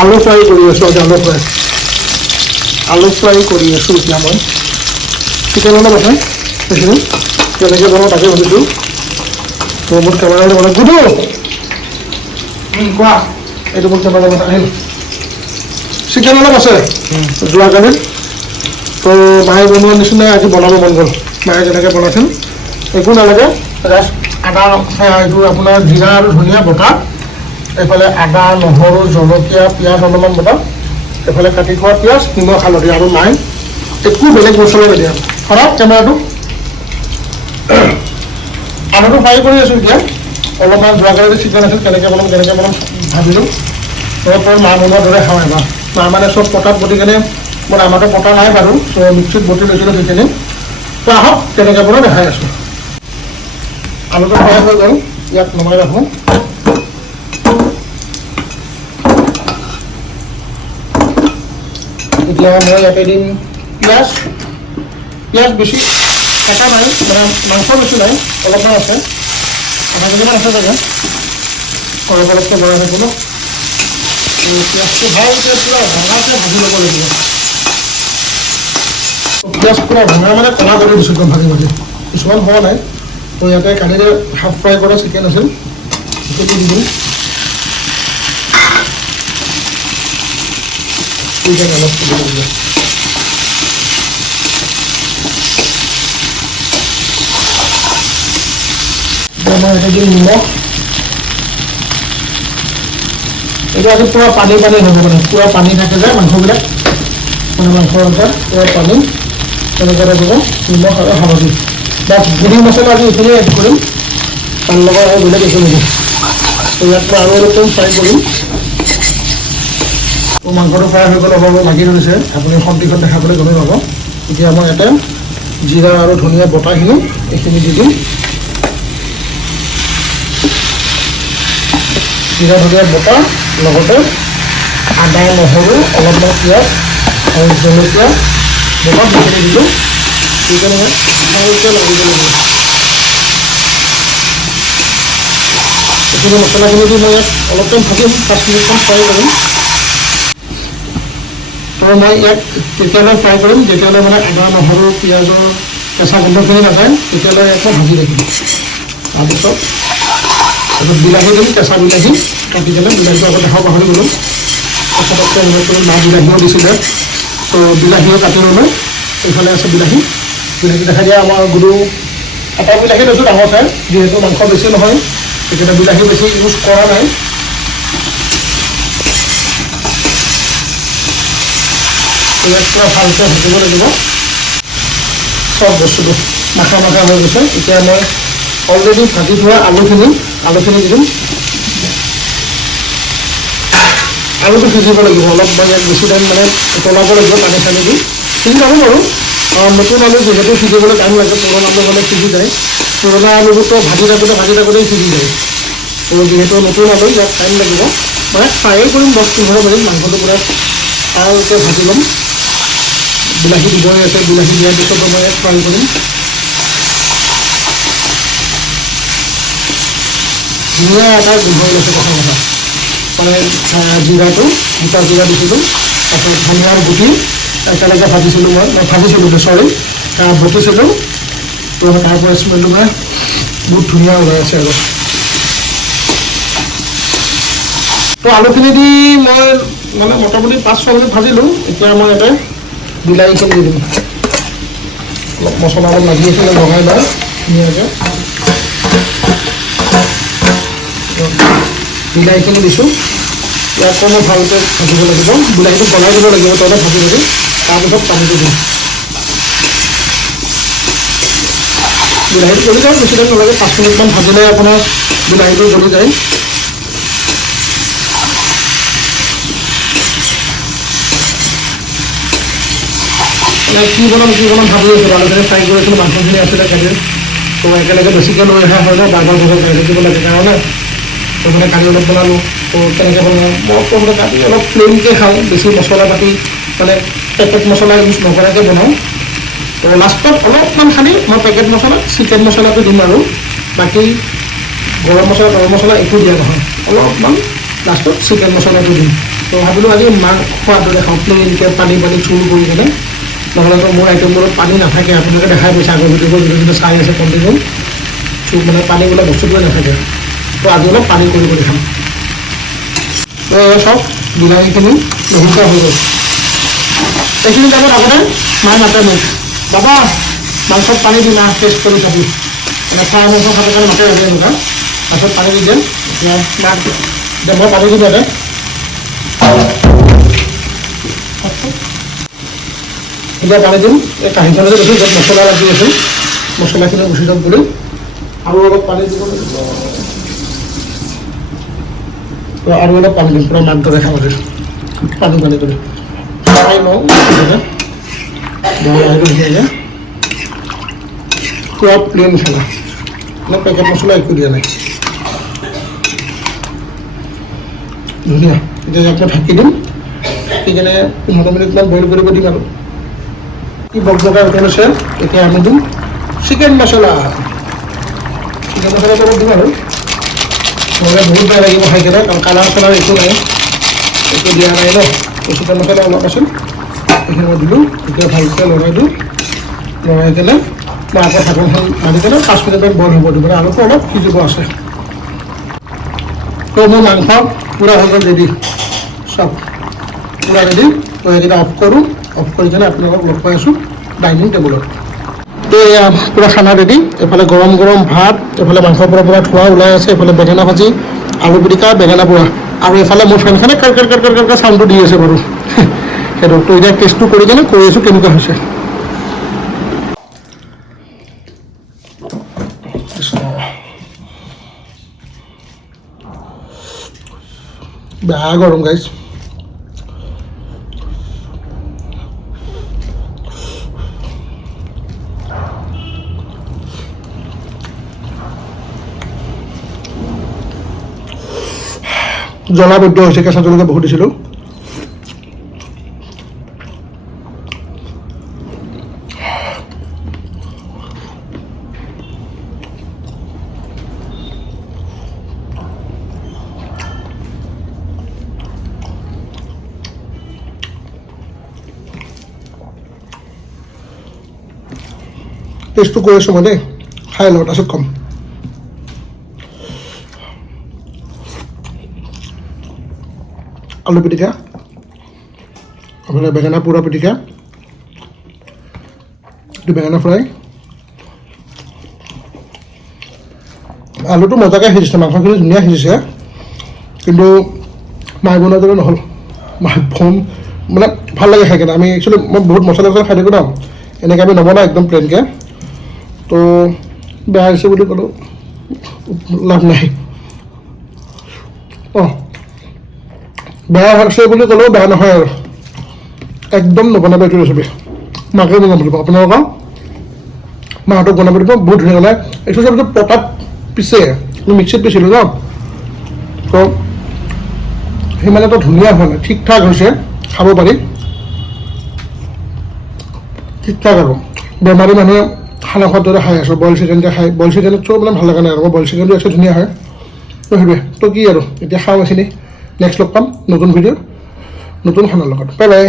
আলু ফ্ৰাই কৰি আছোঁ আজি আলু ফ্ৰাই কৰি আছোঁ এতিয়া মই চিকেন অলপ আছে সেইখিনি কেনেকৈ বনাওঁ তাকে ভাবিছোঁ তো মোৰ কেমেৰা বনাই গুডু কোৱা এইটো মোৰ কেমেৰা বনাই আহিল চিকেন অলপ আছে যোৱাকালি তো মায়ে বনোৱাৰ নিচিনাই আজি বনাব মন গ'ল মায়ে যেনেকৈ বনাইছিল একো নালাগে জাষ্ট আদা এইটো আপোনাৰ জিৰা আৰু ধনিয়া বটা এইফালে আদা নহৰু জলকীয়া পিঁয়াজ অলপমান বটা এইফালে কাটি থোৱা পিঁয়াজ নিমখ হালধি আৰু মায়ে একো বেলেগ মছলা নিদিয়া খৰাব কেমেৰাটো আলুটো ফ্ৰাই কৰি আছোঁ এতিয়া অলপমান যোৱাকালি চিকেন আছিল কেনেকৈ বনাম ভাবিলোঁ তোৰ মা বনোৱাৰ দৰে খাওঁ এবাৰ মা মানে চব পটাত বটি কেনে মোৰ আমাৰতো পটা নাই বাৰু চ' মিক্সিত বটি লৈছিলোঁ সেইখিনি তো আহক কেনেকৈ বনাই দেখাই আছোঁ আলুটো ফ্ৰাই হৈ গ'ল ইয়াক নমাই ৰাখোঁ এতিয়া মই ইয়াতে দিম পিঁয়াজ বেছি কাটা নাই মাংস বেছি নাই অলপমান আছে আধা কেজিমান আছে চাগে অলপকৈ বনাই থাকিব পিঁয়াজটো ভালকৈ পুৰা ৰঙাকৈ ভাজি ল'ব লাগিব পিঁয়াজ পুৰা ৰঙা মানে কলা কৰি দিছোঁ একদম ভাজি কিছুমান হোৱা নাই তো ইয়াতে কালিৰে হাফ ফ্ৰাই কৰা চিকেন আছিল সেইখিনি দি দিম মই এটা দিম নিমখ এইটো আজি পুৰা পানী হ'ব মানে পুৰা পানী থাকে যে মাংসবিলাক মানে মাংসৰ আঞ্জাত পুৰা পানী তেনেকৈ দিব নিমখ আৰু হালধি বাছ গুড়ি মছলা আজি এইখিনিয়ে এড কৰিম তাৰ লগত আৰু বেলেগ একো নিদিম ইয়াত মই আৰু অলপ ফ্ৰাই কৰিম মাংসটো ফ্ৰাই হৈ গ'ল অলপ লাগি ধৰিছে আপুনি সন্ধিখন দেখাবলৈ গমেই পাব এতিয়া মই ইয়াতে জিৰা আৰু ধনিয়া বটাখিনি এইখিনি দি দিম জিৰা ধনিয়া বটা লগতে আদা নহৰু অলপমান পিঁয়াজ আৰু জলকীয়া বটা সেইখিনি দিলোঁ এতিয়া মই ভালকৈ লৰাই দিব লাগিব এইখিনি মছলাখিনি দি মই ইয়াত অলপমান ভাজিম 5 মিনিটমান ফ্ৰাই কৰিম তো মই ইয়াক তেতিয়ালৈ ফ্ৰাই কৰিম যেতিয়ালৈ মানে আদা নহৰু পিঁয়াজৰ কেঁচা গোন্ধখিনি নাযায় তেতিয়ালৈ ইয়াক মই ভাজি থাকিম তাৰপিছত বিলাহী দিম কেঁচা বিলাহী কাটি কেনে বিলাহীটো আগত দেখাব পাহৰি গ'লোঁ পটককৈ অনুভৱ কৰিম মা বিলাহীও দিছিলে তো বিলাহীও কাটি ল'লোঁ এইফালে আছে বিলাহী দেখাই দিয়া আমাৰ গুৰু এটা বিলাহী লৈছোঁ ডাঙৰ চাই যিহেতু মাংস বেছি নহয় সেইকাৰণে বিলাহী বেছি ইউজ কৰা নাই ইয়াক পুৰা ভালকৈ ভাজিব লাগিব চব বস্তুটো মাখা হৈ গৈছে এতিয়া মই অলৰেডি ভাজি থোৱা আলুখিনি দি দিম আলুটো সিজিব লাগিব অলপ মই ইয়াক বেছি টাইম মানে উতলাব লাগিব পানী চানী দি সিজি যাব বাৰু নতুন আলু যিহেতু সিজিবলৈ টাইম লাগে পুৰণা আলু হ'লে সিজি যায় পুৰণা আলুবোৰতো ভাজি থাকোঁতেই সিজি যায় তো যিহেতু নতুন আলু ইয়াক টাইম লাগিব মানে ফ্ৰাই কৰিম 10-15 মিনিট মাংসটো মানে ভালকৈ ভাজি ল'ম বিলাহী দিবই আছে বিলাহী দিয়াৰ পিছতো মই ইয়াক ফ্ৰাই কৰিম ধুনীয়া এটা গোন্ধ ওলাইছে মছলাৰ মানে জিৰাটো গোটা জিৰা দিছিলোঁ তাৰপিছত ধনিয়াৰ গুটি একেলগে ভাজিছিলোঁ মই বটিছিলোঁ তো তাৰ পৰা স্মেলটো মানে বহুত ধুনীয়া ওলাই আছে আৰু তো আলুখিনি দি মই মানে মোটামুটি 5-6 মিনিট ভাজিলোঁ এতিয়া মই ইয়াতে বিলাহীখিনি দি দিম অলপ মছলা অলপ লাগি আছিলে লগাই লওঁ ধুনীয়াকৈ বিলাহীখিনি দিছোঁ ইয়াকো মই ভালকৈ ভাজিব লাগিব বিলাহীটো বনাই দিব লাগিব তলত ভাজি তাৰপিছত পানীটো দিম বিলাহীটো গলি যায় বেছি টাইম নালাগে 5 মিনিটমান ভাজিলে আপোনাৰ বিলাহীটো গলি যায় কি বনাম ভাবি আছিলোঁ আলুখিনি ফ্ৰাই কৰিছিলোঁ মাংসখিনি আছিলে কালিৰ তো একেলগে বেছিকৈ লৈ অহা হয় ন বাৰ্গাৰ খাই থাকিব লাগে কাৰণে তো মানে কালি অলপ বনালোঁ তো তেনেকৈ বনাওঁ মই প্ৰথমতে কাটি অলপ প্লেইনকৈ খাওঁ বেছি মছলা পাতি মানে পেকেট মছলা ইউজ নকৰাকৈ বনাওঁ তো লাষ্টত অলপমান খালি মই পেকেট মছলা চিকেন মছলাটো দিম আৰু বাকী গৰম মছলা একো দিয়া নহয় অলপমান লাষ্টত চিকেন মছলাটো দিম তো ভাবিলোঁ আজি মাংস খোৱাটো দেখাওঁ প্লেইনকৈ পানী চুৰ কৰি কেনে নহ'লেতো মোৰ আইটেমবোৰত পানী নাথাকে আপোনালোকে দেখাই পাইছে আগৰ ভিডিঅ'বোৰ যোনে চাই আছে কণ্টিনিউ চুৰ মানে পানী বোলা বস্তুটোৱে নাথাকে তো আজি অলপ পানী কৰি খাম তো চাওক বিলাহীখিনি লহুকা হৈ গ'ল এইখিনি টাইমত আগতে মায়ে মাতে মোক বাবা মাংসত পানী দি না টেষ্ট কৰি চাবি মানে ফ্ৰাই মাংস খালে কাৰণে মাতে লাগে এনেকুৱা তাৰপিছত পানী দি দিম এতিয়া মাক এতিয়া মই পানী দিম ইয়াতে এতিয়া পানী দিম এই কাঁহীখনতে দেখোন য'ত মছলা লাগি আছে মছলাখিনি গুচি যাম বুলি আৰু অলপ পানী দিব লাগিব আৰু অলপ পানী দিম পূৰা মাংস দেখা পালে পানী কৰি খাই লওঁ বনাইটো ধুনীয়াকৈ পূৰা প্লেইন মছলা মানে পেকেট মছলা একো দিয়া নাই ধুনীয়া এতিয়া ইয়াক মই ঢাকি দিম সেইকাৰণে 15 মিনিটমান বইল কৰিব দিম আৰু কি বকবকা উঠি আছে এতিয়া আমি দিম চিকেন মছলাটো অলপ দিম আৰু নহ'লে বহুত বেয়া লাগিব খাই কেনে কাৰণ কালাৰ চালাৰ একো নাই একো দিয়া নাই ন তো চিকেন মছলা অলপ আছিল এইখিনি মই দিলোঁ এতিয়া ভালকৈ লৰাই দিওঁ লৰাই কেনে মই আকৌ ঢাকনখন মাৰি কেনে 5 মিনিটমান বইল হ'ব দিম মানে আলুটো অলপ সিজিব আছে তো মোৰ মাংস পূৰা হৈ গ'ল ৰেডি চব পূৰা ৰেডি তো এইকেইটা অফ কৰোঁ অফ কৰি কেনে আপোনালোকক লগ পাই আছোঁ ডাইনিং টেবুলত তো এয়া পূৰা খানা ৰেডি এফালে গৰম ভাত এফালে মাংসৰ পৰা ধোৱা ওলাই আছে এফালে বেঙেনা ভাজি আলু পিটিকা বেঙেনা পোৰা আৰু এফালে মোৰ ফেনখনে কাৰ চাউণ্ডটো দি আছে বাৰু সেইটো তো এতিয়া টেষ্টটো কৰি কেনে কৈ আছোঁ কেনেকুৱা হৈছে বেয়া গৰম গাইছ জ্বলাবদ্ধ হৈছে কেঁচা জলকীয়া বহুত দিছিলোঁ টেষ্টটো কৈ আছোঁ মই দেই খাই লওঁ তাৰপিছত কম আলু পিটিকা আপোনাৰ বেঙেনা পোৰা পিটিকা এইটো বেঙেনা ফ্ৰাই আলুটো মজাকৈ সিজিছে মাংসখিনি ধুনীয়া সিজিছে কিন্তু মায়ে বনোৱাৰ দৰে নহ'ল মানে ভাল লাগে খাই কেনে আমি একচুৱেলি মই বহুত মছলা খাই থাকোঁ ন এনেকৈ আমি নবনাওঁ একদম প্লেইনকৈ তো বেয়া হৈছে বুলি ক'লোঁ লাভ নাই অঁ বেয়া হৈছে বুলি ক'লেও বেয়া নহয় আৰু একদম নবনাব এইটো ৰেচিপি মাকে বনাব দিব আপোনালোকৰ মাহঁতক বনাব দিব বহুত ধুনীয়া বনায় এইটো চবটো পটাত পিছে আমি মিক্সিত পিছিলোঁ ন তো সিমান এটা ধুনীয়া হোৱা নাই ঠিক ঠাক হৈছে খাব পাৰি ঠিক ঠাক আৰু বেমাৰী মানুহে খানা খোৱাৰ দৰে খাই আছোঁ বইল চিকেনকৈ খাই বইল চিকেনত চব মানে ভাল লগা নাই আৰু মই বইল চিকেনটো আছে ধুনীয়া হয় তো সেইটোৱে তো কি আৰু এতিয়া খাওঁ এইখিনি নেক্সট লগ পাম নতুন ভিডিঅ' নতুন খানাৰ লগত বাই বাই